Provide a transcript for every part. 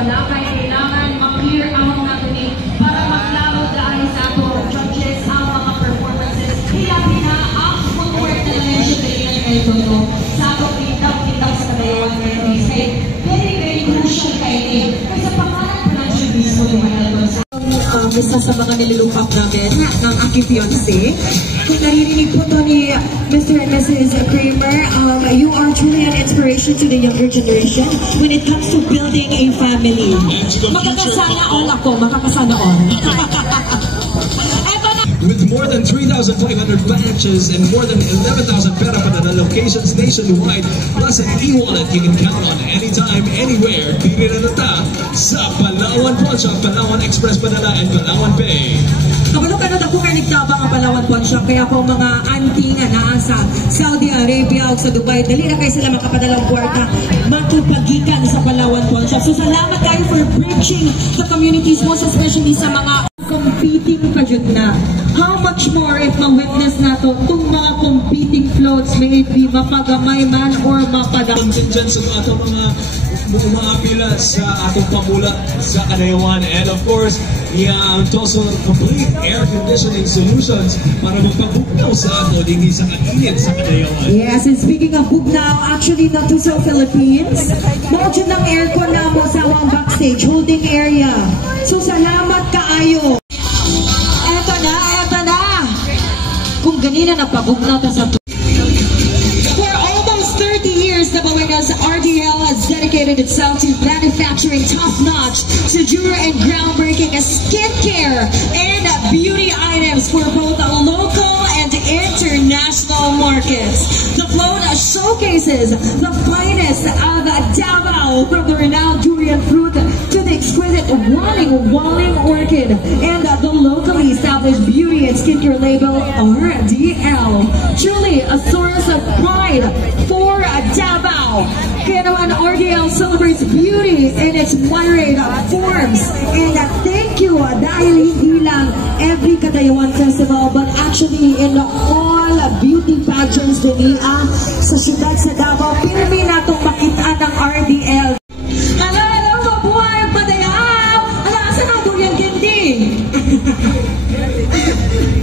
wala kay kailangan ma-clear out natin ni para maklaro dahil sa ato judges ang mga performances. Kaya na ang footwork na lang siya kailangan kayo ito sa atong kitang sa kadayawan ngayon. Very, very crucial kayo kasi sa pangalan pa lang siya mismo yung mga isa sa mga nilulupak namin ng aking fiancé. Kung naririnig po to ni Mr. and Mrs. Kramer, you are truly an inspiration to the younger generation when it comes to building a family. Makakasana all ako, makakasana all. With more than 3,500 branches and more than 11,000 pera-padala locations nationwide, plus an e-wallet you can count on anytime, anywhere, dirinanata sa Palawan Pawn Shop, Palawan Express Padala, and Palawan Pay. Kabalo ka na ako kay nagtabang ang Palawan Pawn Shop, kaya po mga auntie nga naa sa Saudi Arabia o sa Dubai, dali na kayo sila makapadalang kwarta, matupagikan sa Palawan Pawn Shop. So salamat kayo for bridging the communities, most especially sa mga competing kajut na. How much more if ma-witness na to itong mga competing floats, may it be mapagamay man or mapadang. Dyan sa atong mga umaapila sa atong pamula sa Kadayawan. And of course, ang Toso complete air conditioning solutions para magpabugnaw sa ato hindi sa kainit sa Kadayawan. Yes, and speaking of bugnaw, actually not to sa Philippines, module ng aircon na mo sa mga backstage holding area. So salamat kaayo. Eto na. Kung ganina napabugnaw ta sa for almost 30 years, Nabawegas RDL has dedicated itself to manufacturing top-notch, secure and groundbreaking skincare and beauty items for both local and international markets. The float showcases the finest of Davao, from the renowned durian fruit to the exquisite Walling Orchid, and the locally established beauty and skincare label RDL. Truly a source of pride for Davao. Kaya naman RDL celebrates beauty in its myriad forms. And thank you dahil hindi lang every Kadayawan Festival, but actually in all beauty pageants din sa syudad sa Davao, pirmi natong makita ng RDL. Hello, mabuhay ang Padayaw! Asa na ito yung gindi?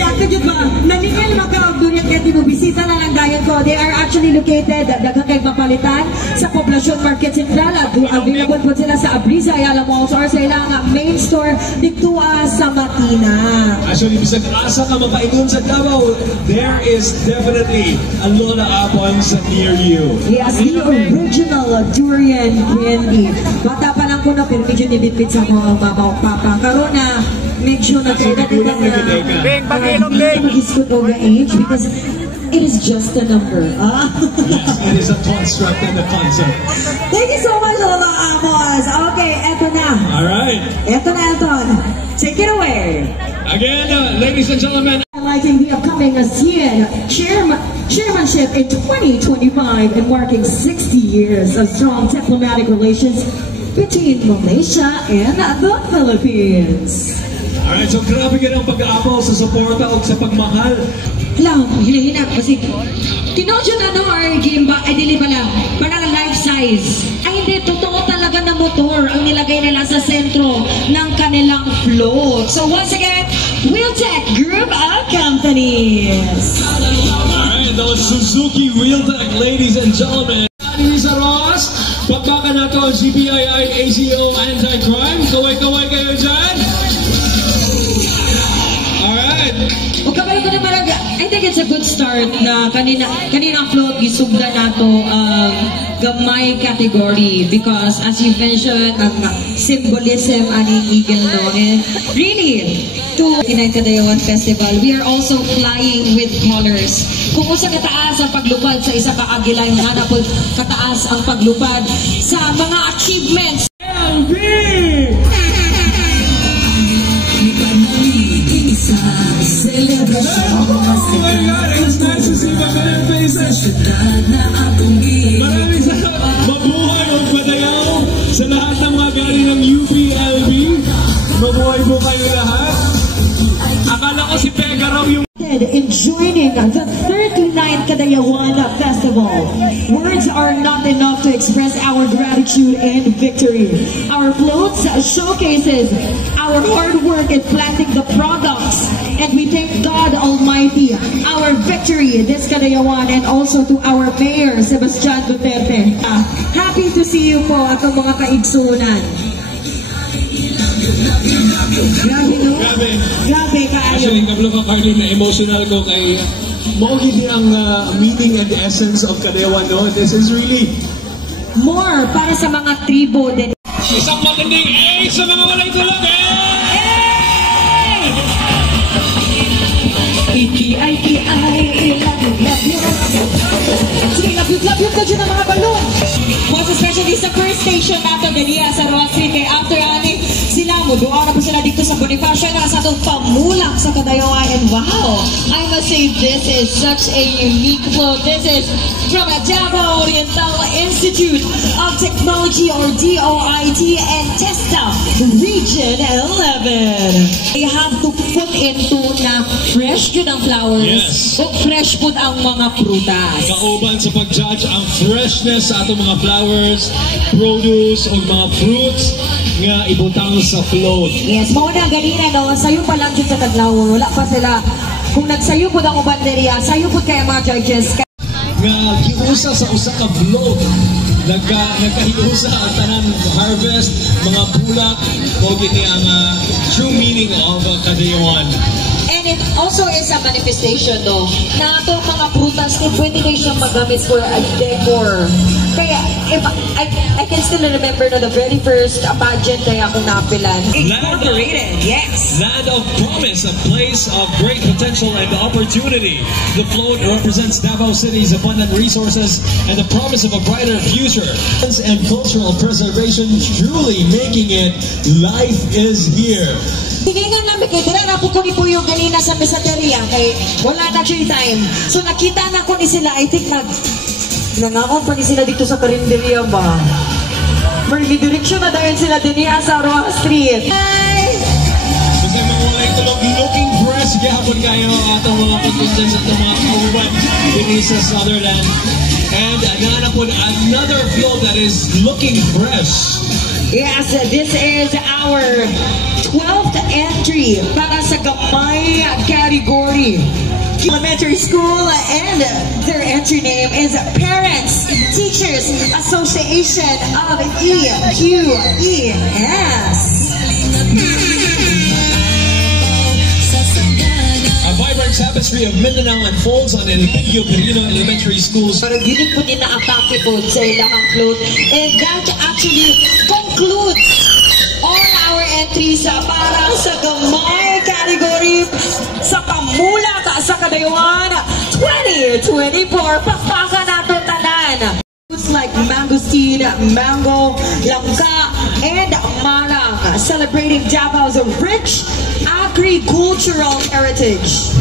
Ako yun ba? Naningil magkakagdurian kaya tinubisita na lang dayan ko. They are actually located daghang kay Mapalitan sa Poblacion Market Central. Available po sila sa Abriza, Ayala Malls, or sa ilang main store dito sa Matina. Actually, bisag asa ka mapainom sa Davao, there is definitely a Lola Apons near you. Yes, the original durian candy. Bata pa lang ko na, pero medyo nibitbit sa mga mabaw papa. Karoon na, medyo nagkita mag-iskot over age because it is just a number. Yes, it is a construct and a concept. Thank you so much, Lola Amos. Okay, eto na. All right. Eto na, Elton. Take it away. Again, ladies and gentlemen, highlighting the upcoming ASEAN chairmanship in 2025 and marking 60 years of strong diplomatic relations between Malaysia and the Philippines. Alright, so grabe ka ng pag-aapaw sa suporta o sa pagmahal. Lang, hinahinap kasi tinodyo na our game ba, ay dili pala, parang life size. Ay hindi, totoo talaga na motor ang nilagay nila sa sentro ng kanilang float. So once again, Wheeltech Group of Companies. Alright, those Suzuki Wheeltech, ladies and gentlemen. Lisa Ross, pagkaka na to ang CPII ACO Anti-Crime. Kaway-kaway kayo dyan. I think it's a good start na kanina float gisugda nato gamay category because as you mentioned ang symbolism aning eagle no, and really to Kadayawan Festival we are also flying with colors. Kung usa kataas ang paglupad sa isa ka agila yung hanap kataas ang paglupad sa mga achievements. LB! Oh my God, it's nice to see mga faces. Maraming salamat. Mabuhay ang Padayaw sa lahat ng mga galing ng UPLB. Mabuhay po kayo lahat. Akala ko si Pega raw yung in joining the 39 29th Kadayawan Festival. Words are not enough to express our gratitude and victory. Our floats showcases our hard work in planting the products, and we thank God Almighty, our victory this Kadayawan, and also to our Mayor, Sebastian Duterte. Happy to see you po, atong mga kaigsunan. Grabe, no? Grabe kaayo. Actually, kablo ka, Carly, na emotional ko kay Mogi din ang meaning and essence of Kadayawan, no? This is really more para sa mga tribo din. isang magandang sa mga walay tulog, Sige, love ko dyan ang mga balon. Most especially sa first station nato ganiya sa Roa City. After ani, sila mo, doon na po sila dito sa Bonifacio na sa itong pamulak sa Kadayawan. And wow, I must say this is such a unique float. This is from Davao Oriental Institute of Technology or DOIT and TESTA Region 11. You have to put into na fresh yun ang flowers. Yes. O fresh po ang mga prutas. kauban sa pag-judge ang freshness sa atong mga flowers, produce o mga fruits nga ibutang sa float. Yes, mauna ganina no, sayo pa lang dyan sa Tadlaw. Wala pa sila. Kung nagsayo po ang ubanderya, sayo po kaya mga judges. Nga giusa sa usa ka float. Nagkahiusa ang tanan harvest, mga bulak, o gini ang true meaning of Kadayawan. And it also is a manifestation no, na itong mga prutas ni pwede kayo siyang magamit for a decor. Kaya, if I can still remember na the very first pageant na akong napilan. Incorporated, yes. Land of promise, a place of great potential and opportunity. The float represents Davao City's abundant resources and the promise of a brighter future. And cultural preservation, truly making it life is here. Tinignan namin kay Dira na po ko ni Puyo ganina sa mesateria kay wala na siya time. So nakita na ko ni sila, I think nangakon pa ni sila dito sa karinderya ba? Merli direksyon na dahil sila din sa Roa Street. Hi! Kasi mga walay tulog, looking fresh gihapon kayo atong mga contingents atong mga kauban din sa Sutherland. And naana po another float that is looking fresh. Yes, this is our 12th entry para sa Gamay category. Elementary school, and their entry name is Parents Teachers Association of EQES. A vibrant tapestry of Mindanao unfolds on El Pidio Perino Elementary Schools. Pero ginig po din na-atake po sa ilang float, and that actually concludes all our entries para sa Gamay category sa Pamulak sa Kadayawan 2024. Pakpakan nato tanan. Foods like mangosteen, mango, langka, and marang, celebrating Davao's rich agricultural heritage.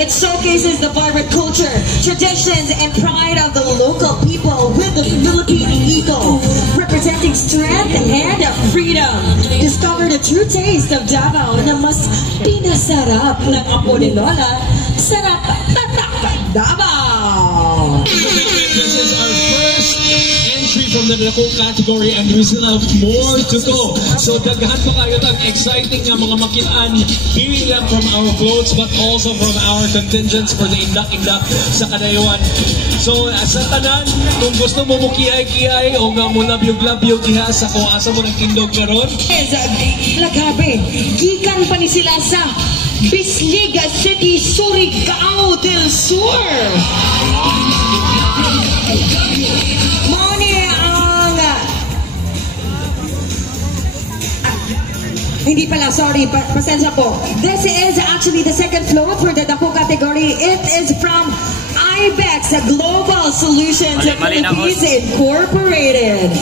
It showcases the vibrant culture, traditions, and pride of the local people with the Philippine eagle, representing strength and freedom. Discover the true taste of Davao na mas pinasarap ng apo ni Lola. Sarap tatak Davao! This is our first entry from the Dako category and we still have more to go. So daghan pa kayo tag exciting nga mga makitaan, hindi lang from our floats but also from our contingents for the indak-indak sa Kadayawan. So sa tanan, kung gusto mo mukiyay-kiyay o nga mo labyog-labyog diha sa kung asa mo nagtindog karon. Lagabi, gikan pa ni sila sa Bislig City, Surigao del Sur. Moni ang hindi pala, sorry, pasensya po. This is actually the second float for the Dako category. It is from IBEX, a Global Solutions Philippines Incorporated.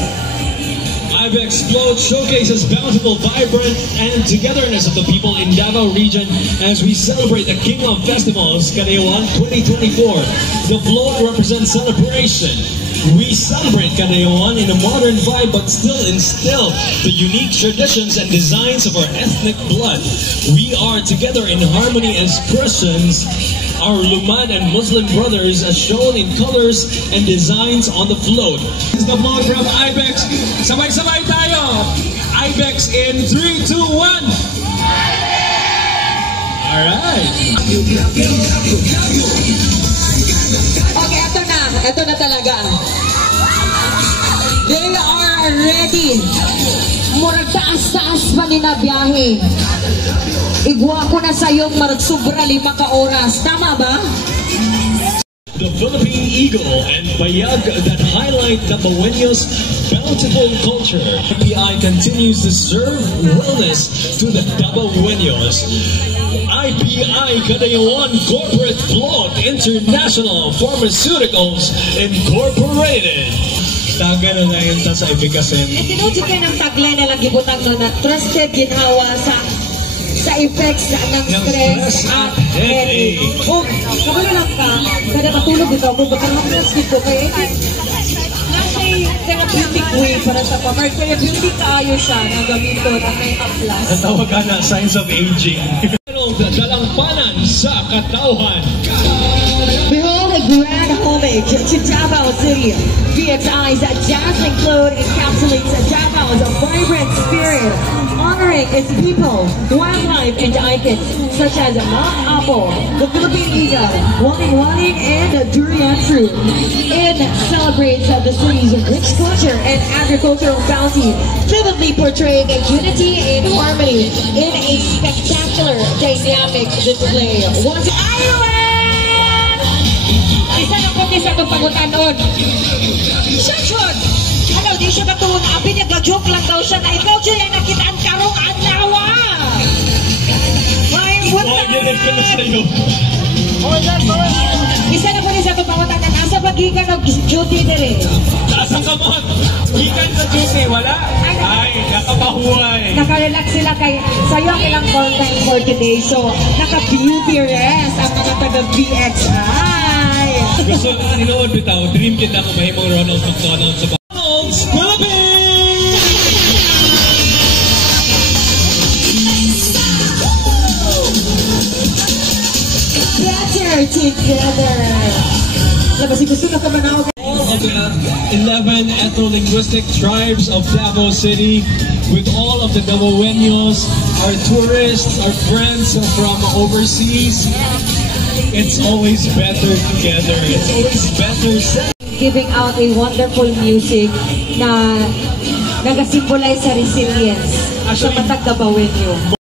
IBEX Float showcases bountiful, vibrant, and togetherness of the people in Davao region as we celebrate the King of Festivals, Kadayawan 2024. The float represents celebration. We celebrate Kadayawan in a modern vibe but still instill the unique traditions and designs of our ethnic blood. We are together in harmony as Christians our Luman and Muslim brothers as shown in colors and designs on the float. This is the float from Ibex. Sabay-sabay tayo! Ibex in 3, 2, 1! Alright! Okay, ito na talaga. They are ready. Murag taas-taas pa ni na biyahe. Igwa ko na sa'yo, marag sobra 5 ka oras. Tama ba? The Philippine Eagle and Bayag that highlight Dabaweños' bountiful culture. IPI continues to serve wellness to the Dabaweños. IPI Cadayawan Corporate Float International Pharmaceuticals Incorporated. Taga na na yun sa ibikasin. Tinudyo kayo ng taglay na lang gibutang na trusted ginhawa sa effects ng stress at headache. Oh, kabalo lang ka, kada matulog ito, bubutang mag-stress dito kayo. Nasa'y therapeutic way para sa pamar. Therapeutic kaayo siya na gamito na may aplas. Natawag ka na, signs of aging. Dalampanan sa katauhan. Behold a grand homage to Davao City. VXI's dazzling float encapsulates Davao's vibrant spirit, honoring its people, wildlife, and icons such as Mount Apo, the Philippine Eagle, Waling-Waling, and the durian fruit. It celebrates the city's rich culture and agricultural bounty, vividly portraying unity and harmony in a spectacular, dynamic display. Isa na po sa itong pangutanon. Shot! Ano, di siya katuon. Abi niya, ga-joke lang daw siya na ikaw siya yung nakitaan karong anawa. May isa na po sa itong pangutanon. Nasa pag-ikan ng duty na rin. Nasa kamot! Ikan sa duty, wala? Ay, nakapahuay. Nakarelax sila kay sa'yo ang ilang content for today. So, naka-beauty rest ang mga taga-VXI. Gusto ninood bitaw, dream kita ko mahimong Ronald McDonald sa McDonald's Philippines! Better together! Labas, gusto na ka manawag. All of the 11 ethno-linguistic tribes of Davao City, with all of the Dabaweños, our tourists, our friends from overseas. It's always better together. It's always better. Giving out a wonderful music na nagasimbolize sa resilience sa matag Dabaweño.